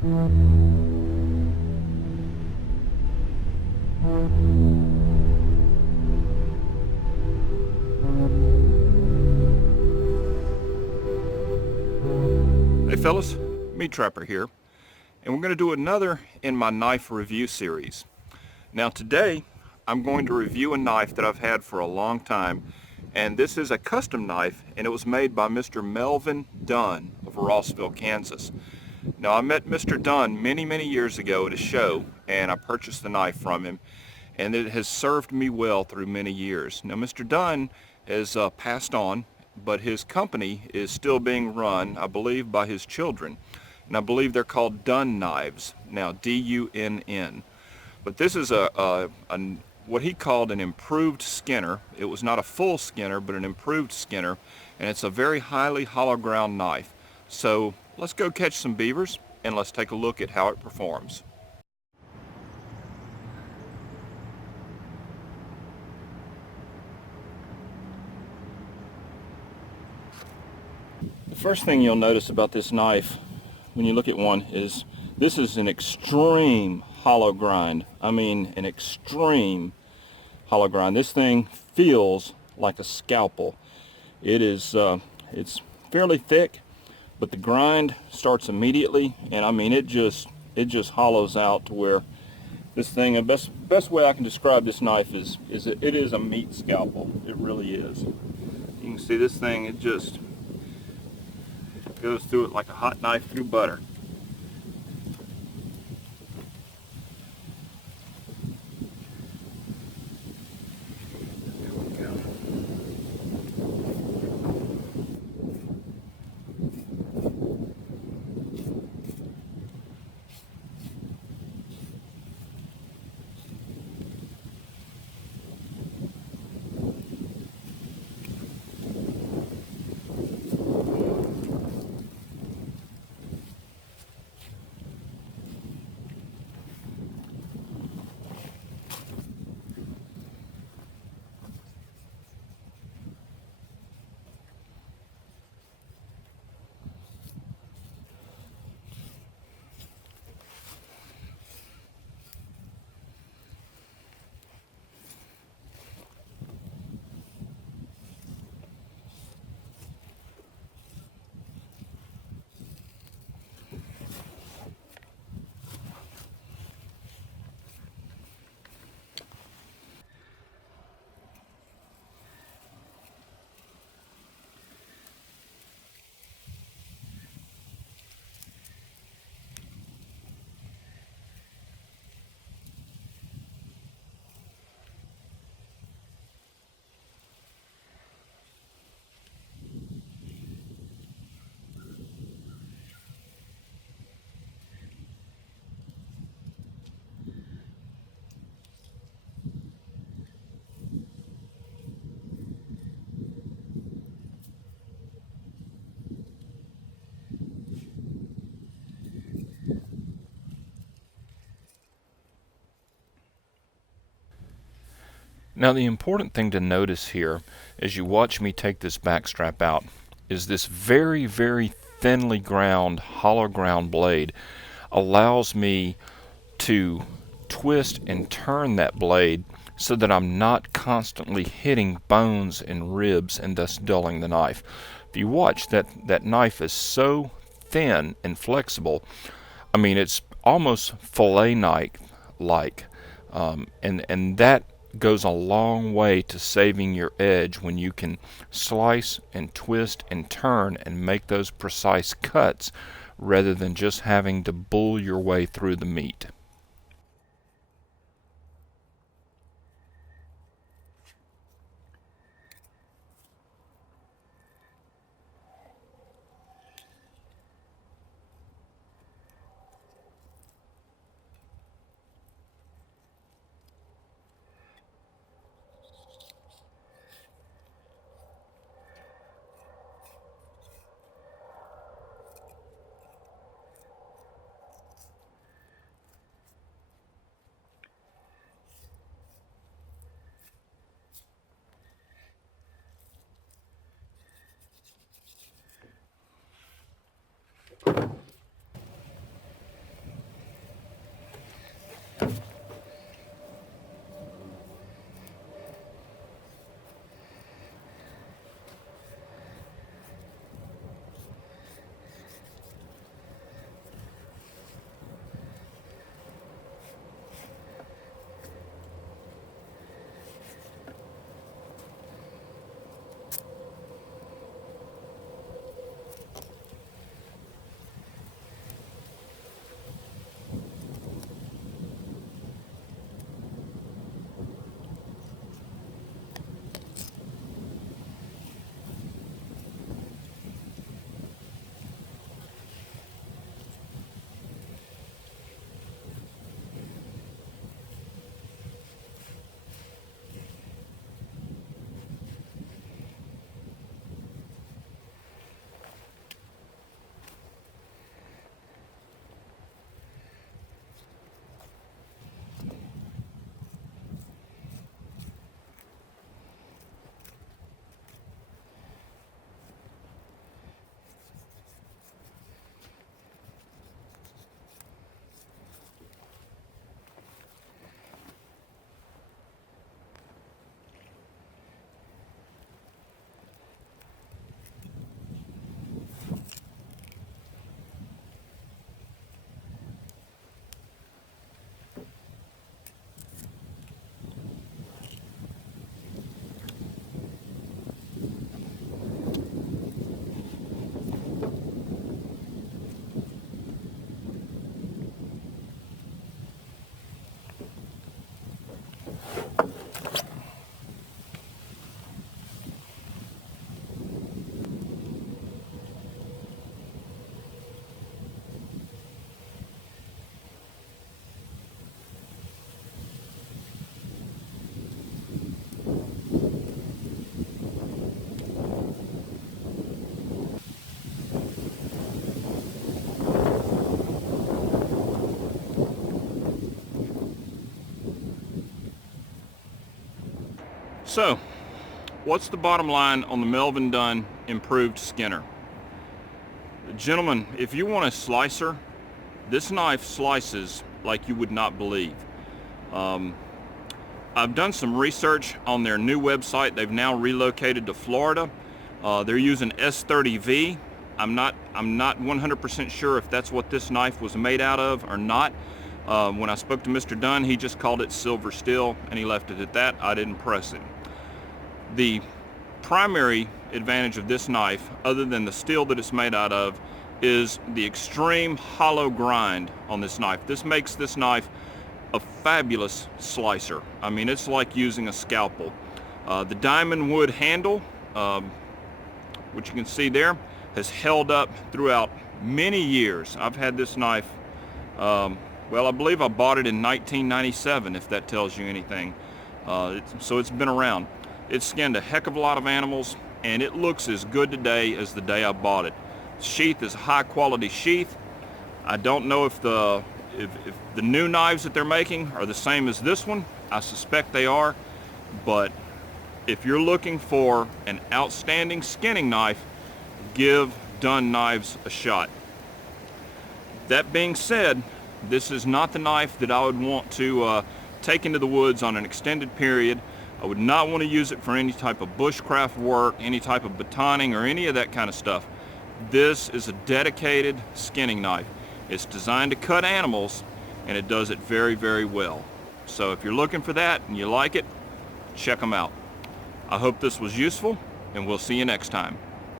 Hey fellas, Meat Trapper here, and we're going to do another in my knife review series. Now today, I'm going to review a knife that I've had for a long time, and this is a custom knife, and it was made by Mr. Melvin Dunn of Rossville, Kansas. Now I met Mr. Dunn many years ago at a show, and I purchased the knife from him, and it has served me well through many years. Now Mr. Dunn has passed on, but his company is still being run, I believe, by his children, and I believe they're called Dunn Knives, now D-U-N-N. But this is what he called an improved skinner. It was not a full skinner, but an improved skinner, and it's a very highly hollow ground knife. So let's go catch some beavers, and let's take a look at how it performs. The first thing you'll notice about this knife when you look at one is this is an extreme hollow grind. I mean an extreme hollow grind. This thing feels like a scalpel. It's fairly thick, but the grind starts immediately, and I mean it just hollows out to where this thing, the best way I can describe this knife is it is a meat scalpel. It really is. You can see this thing, it just goes through it like a hot knife through butter. There we go. Now the important thing to notice here as you watch me take this back strap out is this very thinly ground, hollow ground blade allows me to twist and turn that blade so that I'm not constantly hitting bones and ribs and thus dulling the knife. If you watch, that knife is so thin and flexible. I mean, it's almost fillet knife like, and that goes a long way to saving your edge when you can slice and twist and turn and make those precise cuts rather than just having to bull your way through the meat. So, what's the bottom line on the Melvin Dunn improved Skinner? Gentlemen, if you want a slicer, this knife slices like you would not believe. I've done some research on their new website. They've now relocated to Florida. They're using S30V. I'm not 100% sure if that's what this knife was made out of or not. When I spoke to Mr. Dunn, he just called it silver steel and he left it at that. I didn't press it. The primary advantage of this knife, other than the steel that it's made out of, is the extreme hollow grind on this knife. This makes this knife a fabulous slicer. I mean, it's like using a scalpel. The diamond wood handle, which you can see there, has held up throughout many years. I've had this knife, well, I believe I bought it in 1997, if that tells you anything. So it's been around. It's skinned a heck of a lot of animals, and it looks as good today as the day I bought it. Sheath is a high quality sheath. I don't know if the new knives that they're making are the same as this one. I suspect they are, but if you're looking for an outstanding skinning knife, give Dunn knives a shot. That being said, this is not the knife that I would want to take into the woods on an extended period. I would not want to use it for any type of bushcraft work, any type of batoning, or any of that kind of stuff. This is a dedicated skinning knife. It's designed to cut animals, and it does it very, very well. So if you're looking for that and you like it, check them out. I hope this was useful, and we'll see you next time.